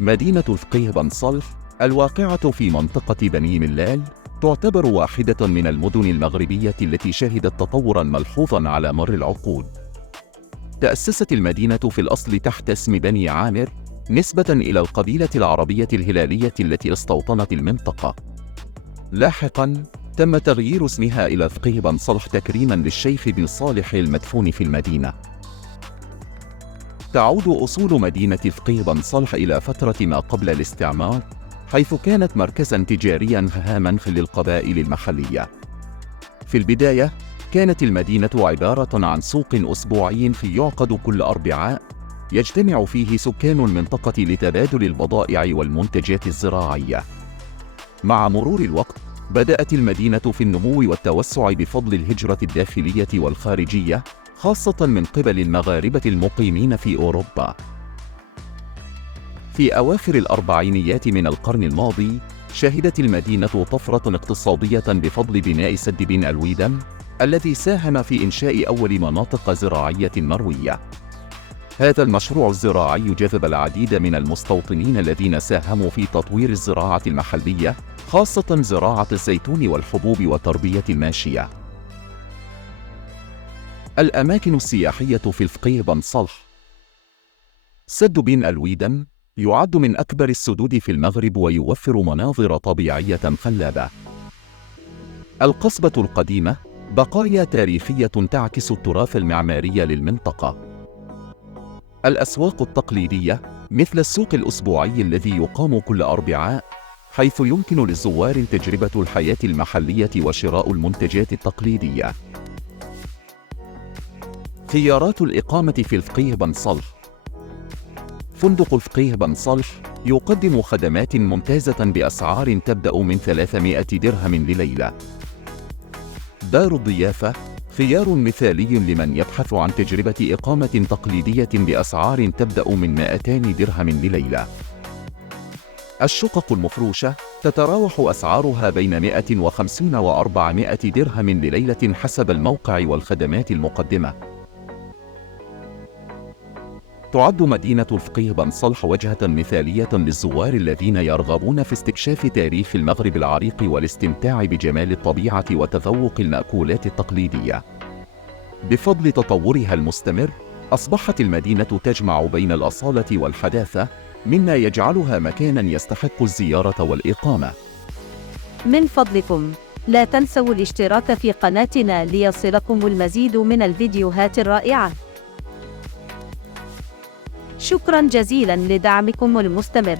مدينة الفقيه بن صالح الواقعة في منطقة بني ملال تعتبر واحدة من المدن المغربية التي شهدت تطوراً ملحوظاً على مر العقود. تأسست المدينة في الأصل تحت اسم بني عامر نسبة إلى القبيلة العربية الهلالية التي استوطنت المنطقة. لاحقاً تم تغيير اسمها إلى الفقيه بن صالح تكريماً للشيخ بن صالح المدفون في المدينة. تعود أصول مدينة الفقيه بن صالح إلى فترة ما قبل الاستعمار، حيث كانت مركزاً تجارياً هاماً للقبائل المحلية. في البداية كانت المدينة عبارة عن سوق أسبوعي يعقد كل أربعاء، يجتمع فيه سكان المنطقة لتبادل البضائع والمنتجات الزراعية. مع مرور الوقت بدأت المدينة في النمو والتوسع بفضل الهجرة الداخلية والخارجية، خاصة من قبل المغاربة المقيمين في أوروبا. في أواخر الأربعينيات من القرن الماضي شهدت المدينة طفرة اقتصادية بفضل بناء سد بن الويدم الذي ساهم في إنشاء أول مناطق زراعية مروية. هذا المشروع الزراعي جذب العديد من المستوطنين الذين ساهموا في تطوير الزراعة المحلية، خاصة زراعة الزيتون والحبوب وتربية الماشية. الأماكن السياحية في الفقيه بن صالح: سد بن الويدم يعد من أكبر السدود في المغرب ويوفر مناظر طبيعية خلابة. القصبة القديمة بقايا تاريخية تعكس التراث المعماري للمنطقة. الأسواق التقليدية مثل السوق الأسبوعي الذي يقام كل أربعاء، حيث يمكن للزوار تجربة الحياة المحلية وشراء المنتجات التقليدية. خيارات الإقامة في الفقيه بن صالح: فندق الفقيه بن صالح يقدم خدمات ممتازة بأسعار تبدأ من 300 درهم لليلة. دار الضيافة خيار مثالي لمن يبحث عن تجربة إقامة تقليدية بأسعار تبدأ من 200 درهم لليلة. الشقق المفروشة تتراوح أسعارها بين 150 و 400 درهم لليلة حسب الموقع والخدمات المقدمة. تعد مدينة الفقيه بن صالح وجهة مثالية للزوار الذين يرغبون في استكشاف تاريخ المغرب العريق والاستمتاع بجمال الطبيعة وتذوق المأكولات التقليدية. بفضل تطورها المستمر، أصبحت المدينة تجمع بين الأصالة والحداثة، مما يجعلها مكاناً يستحق الزيارة والإقامة. من فضلكم لا تنسوا الاشتراك في قناتنا ليصلكم المزيد من الفيديوهات الرائعة. شكراً جزيلاً لدعمكم المستمر.